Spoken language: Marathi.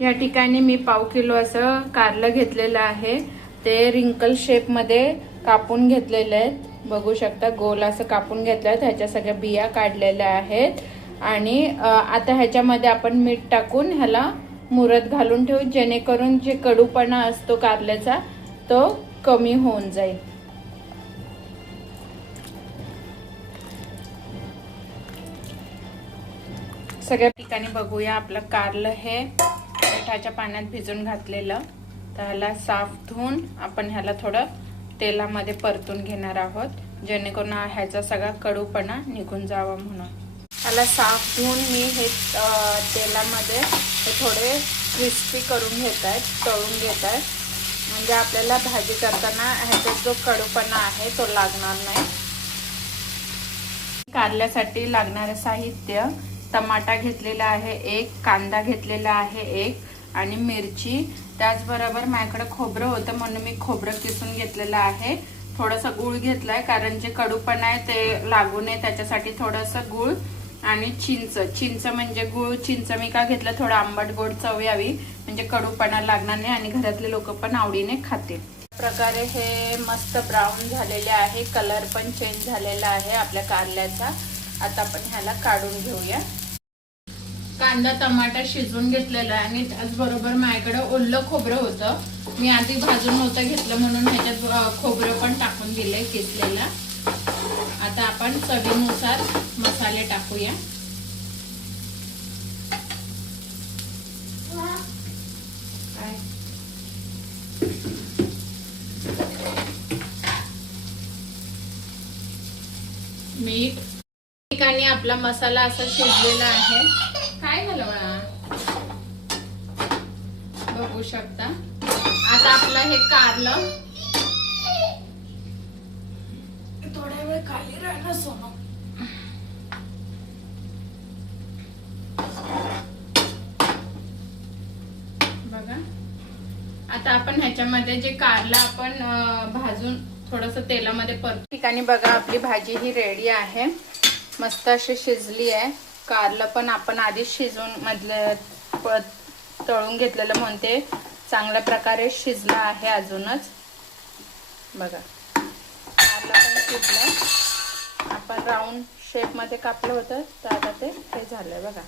या ठिकाणी मी पाव किलो असं कारलं घेतलेलं आहे। ते रिंकल शेप मध्ये कापून घेतलेले आहेत, बघू शकता गोल असं कापून घेतलं आहे। ह्याच्या सगळ्या बिया काढलेल्या आहेत आणि आता ह्याच्यामध्ये आपण मीठ टाकून ह्याला मुरत घालून ठेवू, जेणेकरून जे कडूपणा असतो कारल्याचा तो कमी होऊन जाईल। सगळ्या ठिकाणी बघूया आपलं कारलं हे मिठाच्या पाण्यात भिजून घातलेलं, तर ह्याला साफ धुवून आपण ह्याला थोडं तेलामध्ये परतून घेणार आहोत, जेणेकरून ह्याचा सगळा कडूपणा निघून जावा म्हणून। ह्याला साफ धुवून मी हे तेलामध्ये हे थोडे क्रिस्पी करून घेत आहेत, तळून घेत आहेत, म्हणजे आपल्याला भाजी करताना ह्याचा जो कडूपणा आहे तो लागणार नाही। कारल्यासाठी लागणारे साहित्य: टमाटा घेतलेला आहे एक, कांदा घेतलेला आहे एक आणि मिरची। त्याचबरोबर माझ्याकडे खोबरं होतं म्हणून मी खोबरं किसून घेतलेलं आहे। थोडासा गूळ घेतलाय कारण जे कडूपणा आहे ते लागू नये त्याच्यासाठी थोडंसं गूळ आणि चिंच म्हणजे गूळ चिंच मी का घेतलं, थोडं आंबट गोड चव यावी, म्हणजे कडूपणा लागणार नाही आणि घरातले लोक पण आवडीने खातील। प्रकारे हे मस्त ब्राऊन झालेले आहे, कलर पण चेंज झालेला आहे आपल्या कारल्याचा। आता आपण ह्याला काढून घेऊया। कांदा टमाटा शिजवून घेतलेला आहे आणि त्याचबरोबर माझ्याकडे ओलं खोबरं होतं, मी आधी भाजून नव्हतं घेतलं म्हणून ह्याच्यात खोबरं पण टाकून दिलंय किसलेलं। आता आपण चवीनुसार मसाले टाकूया। मीठ। ठिकाणी आपला मसाला असा शिजलेला आहे। काय झालं बाळा, बघू शकता। आता आपलं हे कारलं थोड्या वेळ खाली राहिलं सोनं। बघा आता आपण ह्याच्यामध्ये जे कारलं आपण भाजून थोडंसं तेलामध्ये परतून ठिकाणी बघा आपली भाजी ही रेडी आहे, मस्त अशी शिजली आहे। कारलं पण आपण आधी शिजवून मधले तळून घेतलेलं म्हणते चांगल्या प्रकारे शिजलं आहे अजूनच। बघा कारलं पण शिजलं, आपण राऊंड शेप मध्ये कापलं होतं तर आता ते हे झालंय बघा।